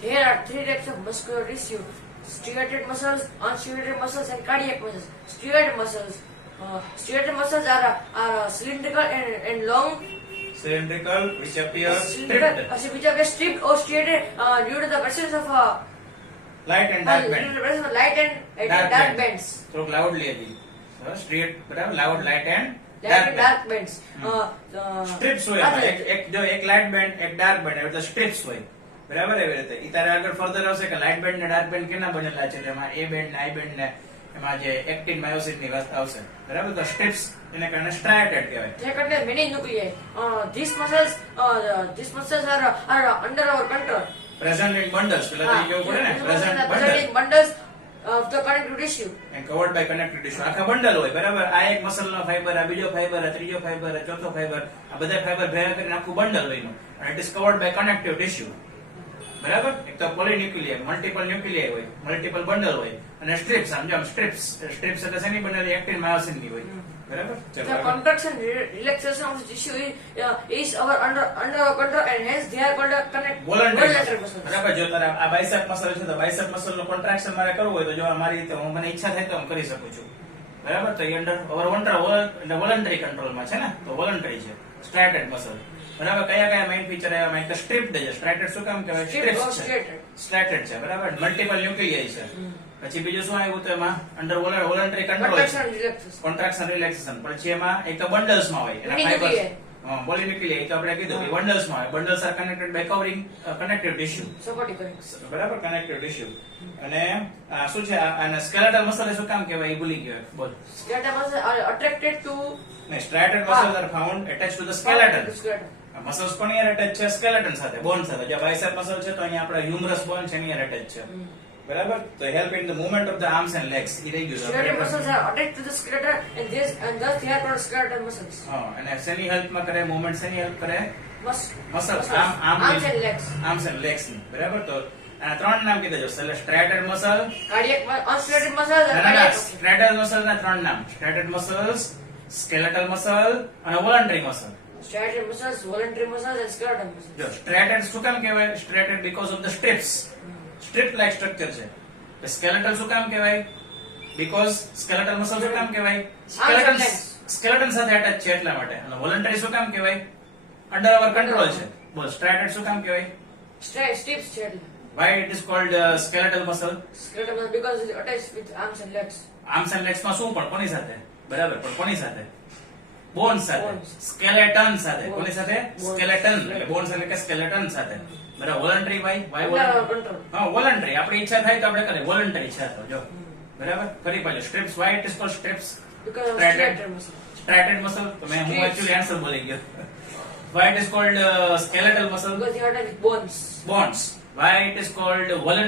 There are three types of muscular tissue: striated muscles, unstriated muscles, and cardiac muscles. Striated muscles are cylindrical and long. Cylindrical, which appear Cylindrical, stripped. which are stripped or striated due to the presence of Light and dark due to band. the presence of light and dark bands. થોડુંક loudly હજી. Straight, બરાબર, loud, light and Light dark and band. dark bands. Strips હોય એમાં. એક light band એક dark band એટલે strips હોય બરાબર એવી રીતે ઈ તારે આગળ ફર્ધર આવશે કે લાઇટ બેન્ડ ને ડાર્ક બેન્ડ કેના બનેલા છે જેમાં એ બેન્ડ ને આઈ બેન્ડ ને એમાં જે એક્ટિન માયોસિન ની વાત આવશે બરાબર તો સ્ટ્રીપ્સ એને કારણે સ્ટ્રાયટેડ કહેવાય. They contain many nuclei. These muscles are under our control. Present in bundles પેલા તો ઈ કેવું પડે ને present bundle Present in bundles of the connective tissue. And covered by connective tissue આખા બંડલ હોય બરાબર આ એક મસલ નો ફાઈબર આ બીજો ફાઈબર આ ત્રીજો ફાઈબર આ ચોથો ફાઈબર આ બધા ફાઈબર ભેગા કરીને આખું બંડલ હોય એનું અને it is covered by connective tissue બરાબર એક તો પોલીન્યુક્લિયર મલ્ટીપલ ન્યુક્લિયર હોય મલ્ટીપલ બંડલ હોય અને સ્ટ્રીપ્સ સમજો સ્ટ્રીપ્સ એટલે શેની બનેલી એક્ટિન માયોસિન ની હોય બરાબર. The contraction relaxation of the tissue is under our control, and hence they are called voluntary muscles. બરાબર જો તારે આ બાયસેપ મસલ છે તો બાયસેપ મસલ નું કોન્ટ્રાક્શન મારે કરવું હોય તો જો મારી રીતે હું મને ઈચ્છા થાય તો હું કરી શકું છું બરાબર તો એ અંડર વોલન્ટરી કંટ્રોલ માં છે ને તો વોલન્ટરી છે. સ્ટ્રાટેડ મસલ બરાબર કયા મેઇન ફીચર આવ્યા એક તો સ્ટ્રીપ્ડ છે. સ્ટ્રાટેડ શું કામ કહેવાય સ્ટ્રીપ્સ છે સ્ટ્રાટેડ છે બરાબર મલ્ટીપલ ન્યુક્લિયર છે. પછી બીજું શું આવ્યું તો એમાં under voluntary control contraction relaxation પછી એમાં એક તો બંડલ્સ માં હોય એના ફાઈબર્સ પોલીન્યુક્લિયર એ તો આપણે કીધું કે બંડલ્સ માં હોય bundles are connected by covering connective tissue બરાબર કનેક્ટિવ ટિશ્યુ અને શું છે આને સ્કેલેટલ મસલ શું કામ કહેવાય એ ભૂલી ગયો બોલ. Skeletal muscles are attracted to striated muscles are found attach to the skeleton. Muscles પણ યાર અટેચ છે સ્કેલેટન સાથે બોન સાથે. જો બાયસેપ મસલ છે તો અહીંયા આપણે હ્યુમરસ બોન છે એની અટેચ છે બરાબર તો help in the movement of the arms and legs ઈ રહી ગયું skeletal muscles are attached to the skeleton, and thus they are called skeletal muscles. હા અને શેની હેલ્પ માં કરે મૂવમેન્ટ શેની હેલ્પ કરે muscles Arms and legs. Arms and legs ની બરાબર તો આ ત્રણ નામ કીધા જો striated muscle Cardiac, unstriated muscles and cardiac muscles. Striated muscle ના ત્રણ નામ સ્ટ્રેટેડ મસલ્સ સ્કેલેટલ મસલ અને voluntary muscle. Striated muscles, voluntary muscles, and skeletal muscles. જો સ્ટ્રેટેડ શું કામ કહેવાય striated because of the strips strip like structure છે. Skeletal શું કામ કહેવાય બીકોઝ સ્કેલેટલ મસલ શું કામ કહેવાય સ્કેલેટન સાથે અટેચ છે એટલા માટે. અને વોલન્ટરી શું કામ કહેવાય અંડર અવર કંટ્રોલ છે. બોલ સ્ટ્રેટેડ શું કામ કહેવાય Strips skeletal. why it is called skeletal muscle. Skeletal muscle because it is attached with arms and legs. Arms and legs માં શું પણ કોની સાથે બરાબર પણ કોની સાથે બોન્સ સાથે Bones. સ્કેલેટન સાથે Bones. કોની સાથે સ્કેલેટન એટલે બોન્સ એટલે કે સ્કેલેટન સાથે બરાબર. Voluntary why Under our control. હા વોલન્ટરી આપણી ઈચ્છા થાય તો આપણે કરીએ વોલન્ટરી છે તો જો બરાબર ફરી પાછું strips why it is called strips Because of Striated. striated muscle. Striated muscle તો હું Strips. એક્ચ્યુઅલી આન્સર બોલી ગયો. Why it is called skeletal muscle Because they are attached with bones. bones. Why it is called voluntary